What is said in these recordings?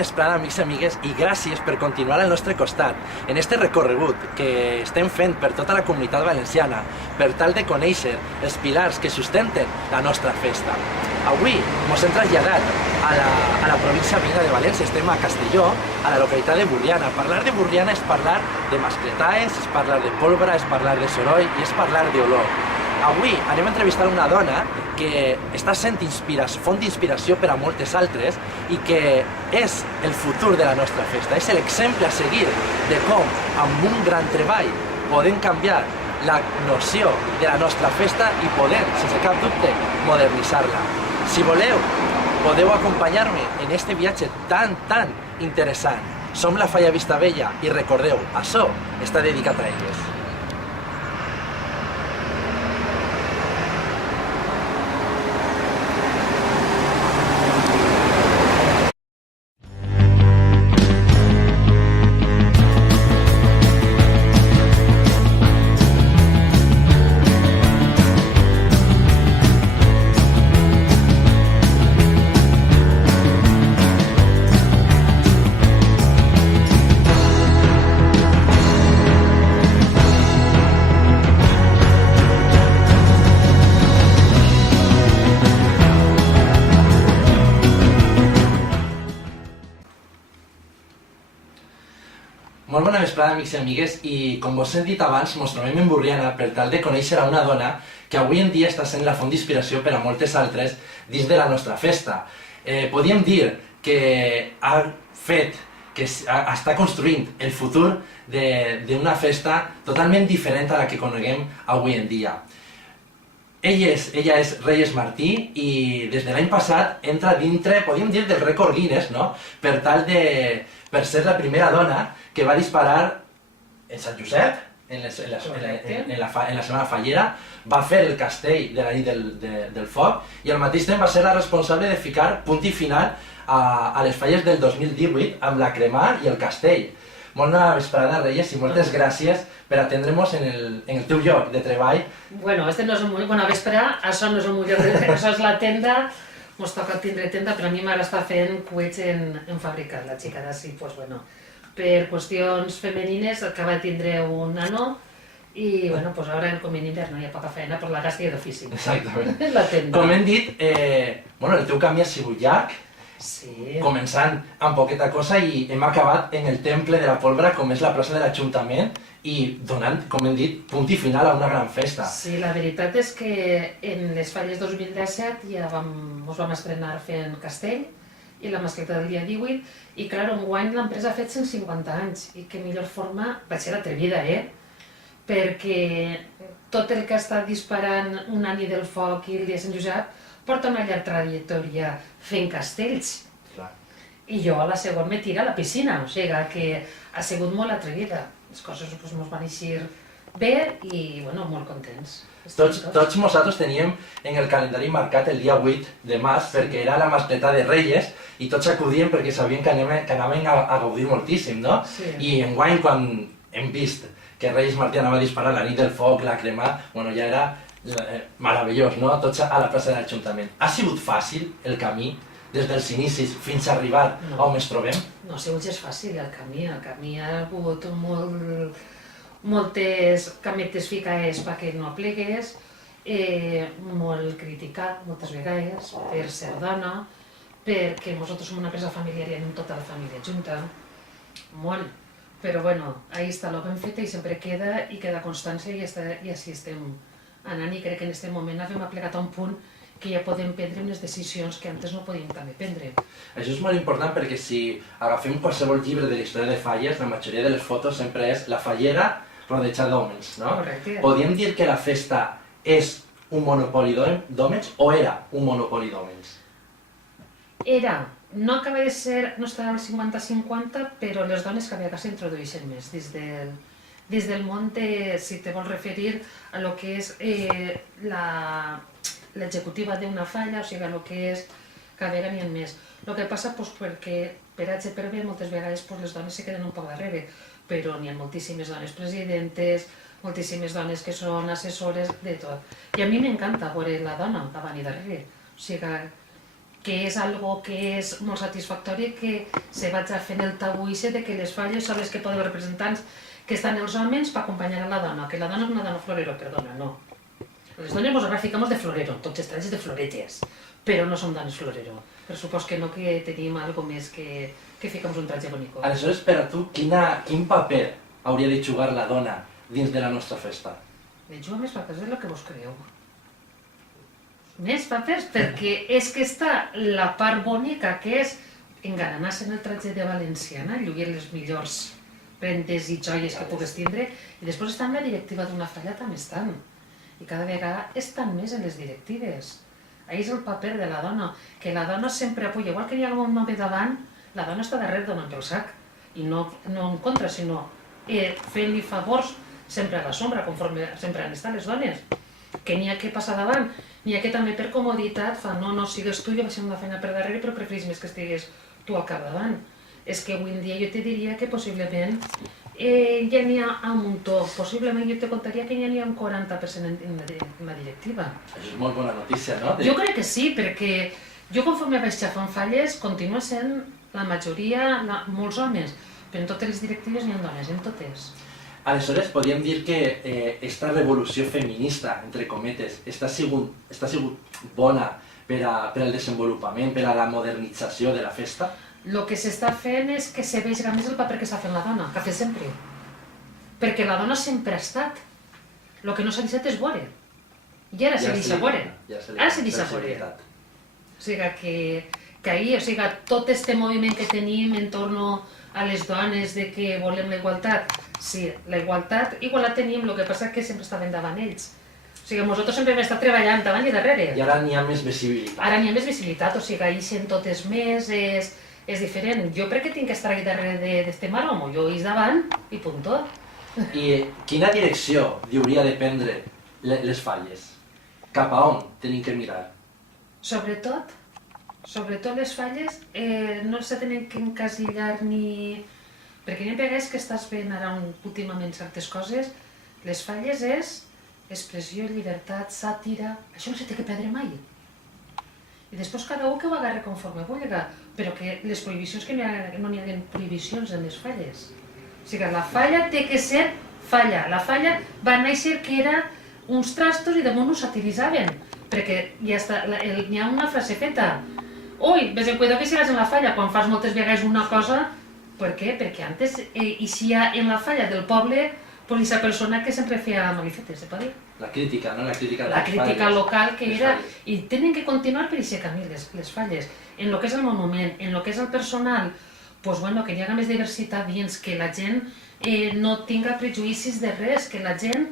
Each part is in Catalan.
vesprada, amics i amigues, i gràcies per continuar al nostre costat en este recorregut que estem fent per tota la comunitat valenciana per tal de conèixer els pilars que sustenten la nostra festa. Avui ens hem traslladat a la província veïna de València, estem a Castelló, a la localitat de Borriana. Parlar de Borriana és parlar de mascletaes, és parlar de pólvora, és parlar de soroll i és parlar d'olor. Avui anem a entrevistar una dona que està sent font d'inspiració per a moltes altres i que és el futur de la nostra festa. És l'exemple a seguir de com, amb un gran treball, podem canviar la noció de la nostra festa i podem, sense cap dubte, modernitzar-la. Si voleu, podeu acompanyar-me en este viatge tan interessant. Som la Falla Vistabella i recordeu, això està dedicat a elles. Molt bona vesprada, amics i amigues, i com vos hem dit abans, ens trobem en Borriana per tal de conèixer a una dona que avui en dia està sent la font d'inspiració per a moltes altres dins de la nostra festa. Podríem dir que ha fet, que està construint el futur d'una festa totalment diferent a la que coneguem avui en dia. Ella és Reyes Martí i des de l'any passat entra dintre, podríem dir, del rècord Guinness, no? Per ser la primera dona que va disparar en Sant Josep, en la Setmana Fallera, va fer el castell de la nit del foc i al mateix temps va ser la responsable de ficar punt i final a les falles del 2018 amb la cremar i el castell. Molt bona vesprada, Reyes, i moltes gràcies per atendre-nos en el teu lloc de treball. Bueno, este no és un bona vesprada, això no és un lloc de treball, això és la tenda, ens toca tindre tenda, però a mi m'agrada estar fent cuets en fàbrica, la xica d'ací, doncs bueno, per qüestions femenines acaba de tindre un nano i bueno, doncs ara com en hivern no hi ha poca feina per la gasta d'ofici. Exactament. La tenda. Com hem dit, el teu camí ha sigut llarg, sí. Començant amb poqueta cosa i hem acabat en el temple de la pólvora com és la plaça de l'Ajuntament i donant, com hem dit, punt i final a una gran festa. Sí, la veritat és que en les falles 2017 ja ens vam estrenar fent castell i la mascleta del dia 18 i clar, enguany l'empresa ha fet 150 anys i que millor forma va ser atrevida, perquè tot el que ha estat disparant un any del foc i el dia de Sant Josep porta una llarga trajectòria fent castells. Clar. I jo a la segona me tira a la piscina, o sigui que ha sigut molt atrevida. Les coses ens van eixir bé i bueno, molt contents. Tots nosaltres teníem en el calendari marcat el dia 8 de març perquè era la mascleta de Reyes i tots acudíem perquè sabien que anaven a gaudir moltíssim, no? Sí. I enguany quan hem vist que Reyes Martí anava a disparar la nit del foc, la cremar, bueno, ja era meravellós, no? Tots a la plaça de l'Ajuntament. Ha sigut fàcil el camí des dels inicis fins a arribar on ens trobem? No ha sigut gens fàcil el camí ha hagut moltes cametes ficades perquè no plegués, molt criticat moltes vegades per ser dona, perquè nosaltres som una empresa familiar i anem tota la família junta, molt, però bueno, ahí està l'ho ben feta i sempre queda i queda constància i així estem anant i crec que en aquest moment hem plegat a un punt que ja podem prendre unes decisions que antes no podíem també prendre. Això és molt important perquè si agafem qualsevol llibre de la història de falles, la majoria de les fotos sempre és la fallera rodejada d'hòmens, no? Correcte. Podríem dir que la festa és un monopoli d'hòmens o era un monopoli d'hòmens? Era, no acaba de ser, no està al 50-50, però les dones cada vegada s'introdueixen més dins del món, si te vols referir a lo que és l'executiva d'una falla, o sigui, a lo que és, cada vegada n'hi ha més. El que passa perquè per H per B moltes vegades les dones se queden un poc darrere, però n'hi ha moltíssimes dones presidentes, moltíssimes dones que són assessores de tot. I a mi m'encanta veure la dona davant i darrere, o sigui, que és algo que és molt satisfactori, que se vaig a fer el tabú de que les falles són les que poden representants que estan els homes per acompanyar a la dona, que la dona és una dona florero, perdona, no. Les dones ens graficamos de florero, tots els trajes de floretes, però no som dones florero. Per supos que no, que tenim algo més que ficamos un traje bonico. Aleshores, per a tu, quin paper hauria de jugar la dona dins de la nostra festa? De jugar més papers del que vos creu. Més papers, perquè és que està la part bonica, que és engaranar-se en el traje de valenciana, lluir les millors prendes i joies que pugues tindre, i després està en la directiva d'una falla també estan. I cada vegada estan més en les directives. Ahí és el paper de la dona, que la dona sempre apoya, igual que hi ha un home davant, la dona està darrere donant pel sac, i no en contra, sinó fent-li favors sempre a la sombra, conforme sempre han estat les dones. Que n'hi ha que passar davant, n'hi ha que també per comoditat fa, no sigues tu, jo vaig fer una feina per darrere, però preferís més que estigués tu al capdavant. És que avui en dia jo te diria que possiblement ja n'hi ha un muntó, possiblement jo te contaria que ja n'hi ha un 40% en la directiva. Això és molt bona notícia, no? Jo crec que sí, perquè jo conforme vaig xafant falles continua sent la majoria, molts homes, però en totes les directives n'hi ha dones, en totes. Aleshores, podríem dir que esta revolució feminista, entre cometes, està sigut bona per al desenvolupament, per a la modernització de la festa? El que s'està fent és que se vegi més el paper que està fent la dona, que ha fet sempre. Perquè la dona sempre ha estat. El que no s'ha deixat és veure. I ara se deixa veure. Ara se deixa veure. O sigui que ahir, o sigui, tot este moviment que tenim en torno a les dones de que volem la igualtat, sí, la igualtat igual la tenim, el que passa és que sempre estaven davant ells. O sigui, nosaltres sempre hem estat treballant davant i darrere. I ara n'hi ha més visibilitat. Ara n'hi ha més visibilitat, o sigui, ahir sent totes més, és diferent. Jo per què tinc que estar aquí darrere d'este maromo? Jo és davant i puntó. I quina direcció hauria de prendre les falles? Cap a on tenim que mirar? Sobretot les falles no se tenen que encasillar ni... Perquè n'hi ha vegades que estàs veient ara últimament certes coses, les falles és expressió, llibertat, sàtira, això no se té que perdre mai. I després cada un que ho agarra conforme vulga, però que les prohibicions, que no n'hi ha prohibicions en les falles. O sigui, la falla té que ser falla. La falla va néixer que era uns trastos i damunt ho satiritzaven, perquè n'hi ha una frase feta. Ui, ves en cuidado que seràs en la falla, quan fas moltes vegades una cosa. Per què? Perquè antes eixia en la falla del poble aquesta persona que sempre feia malifetes, se pot dir? La crítica, no? La crítica de les falles. La crítica local que era... I tenen que continuar per aquest camí, les falles. En el que és el monument, en el que és el personal, doncs bueno, que hi haga més diversitat dins, que la gent no tinga prejudicis de res, que la gent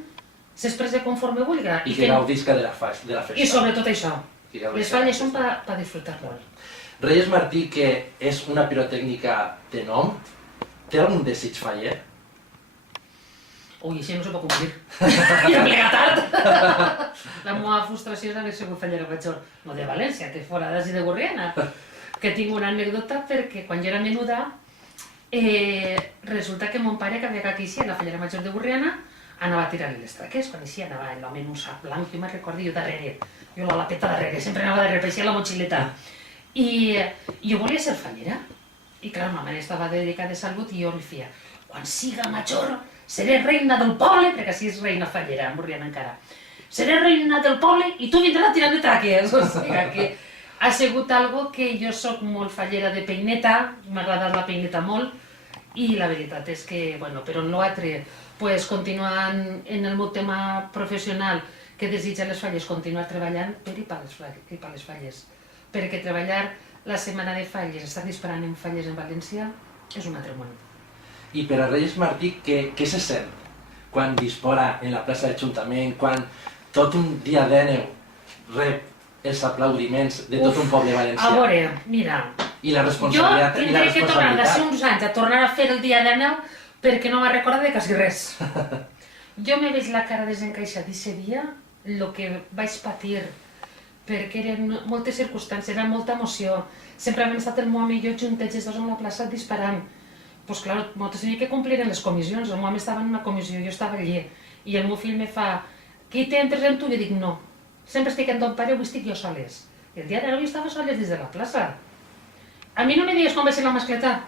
s'expressa conforme vulga. I que gaudisca de la festa. I sobretot això. Les falles són per disfrutar molt. Reyes Martí, que és una pirotècnica de nom, té algun desig faller? Ui, això no se pot complir. Ja plega tard. La meva frustració és haver sigut fallera major, no de València, que fora d'Asi de Borriana. Que tinc una anècdota perquè quan jo era menuda, resulta que mon pare, que havia quedat així a la fallera major de Borriana, anava a tirar-li les traques, quan així anava l'home en un sac blanc, jo me'n recordo, jo darrere, jo la lapeta darrere, sempre anava darrere, paeixia la motxileta. I jo volia ser fallera. I clar, ma mare estava dedicada a salut i jo li feia, quan siga major, seré reina del poble, perquè així és reina fallera, Borriana encara. Seré reina del poble i tu vindràs tirant de traques. O sigui que ha sigut algo que jo soc molt fallera de peineta, m'ha agradat la peineta molt, i la veritat és que, bueno, però en l'altre, pues, continuant en el meu tema professional, que desitja les falles, continuar treballant per i per les falles. Perquè treballar la setmana de falles, estar disparant en falles en València, és un altre món. I per a Reyes Martí, què se sent quan dispara en la plaça d'Ajuntament, quan tot un dia d'Èneu rep els aplaudiments de tot un poble valencià? A veure, mira, I la responsabilitat. jo tindré que tornar d'ací uns anys a tornar a fer el dia d'Èneu perquè no me'n recordo de quasi res. Jo me veig la cara desencaixada d'aquest dia, el que vaig patir, perquè eren moltes circumstàncies, era molta emoció. Sempre hem estat el meu home i jo juntets els dos en la plaça disparant. Doncs clar, nosaltres teníem que complir en les comissions, el meu home estava en una comissió, jo estava allí. I el meu fill me fa, qui t'entres amb tu? Jo dic, no. Sempre estic amb ton pare, avui estic jo soles. I el dia de l'avui estava soles des de la plaça. A mi no me digues com va ser la mascleta,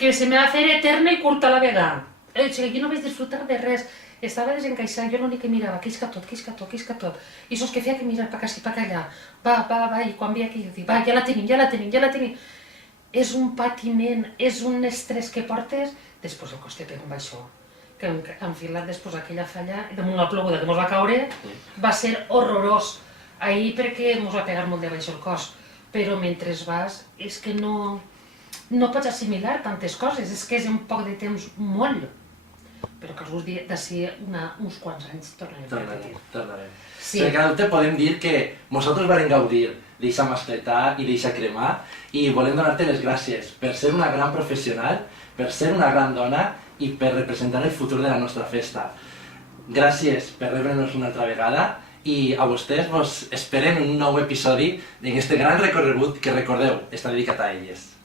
que se me va fer eterna i curta a la vegada. O sigui, jo no vaig disfrutar de res. Estava desencaixada, jo l'únic que mirava, que isca tot. I sos que feia que mirar pa acá, pa allà. Va, i quan veia que jo dic, va, ja la tenim. És un patiment, és un estrès que portes. Després el costet com va això, que hem enfilat després aquella falla, damunt la ploguda que mos va caure, va ser horrorós. Ahir perquè mos va pegar molt de baix el cos. Però mentre vas, és que no pots assimilar tantes coses, és que és en poc de temps molt. Però que alguns d'ací uns quants anys tornarem. Sí. Sense cap dubte podem dir que nosaltres vam gaudir d'eixa mascletà i d'eixa cremar i volem donar-te les gràcies per ser una gran professional, per ser una gran dona i per representar el futur de la nostra festa. Gràcies per rebre'ns una altra vegada i a vostès vos esperen un nou episodi d'aquest gran recorregut que, recordeu, està dedicat a elles.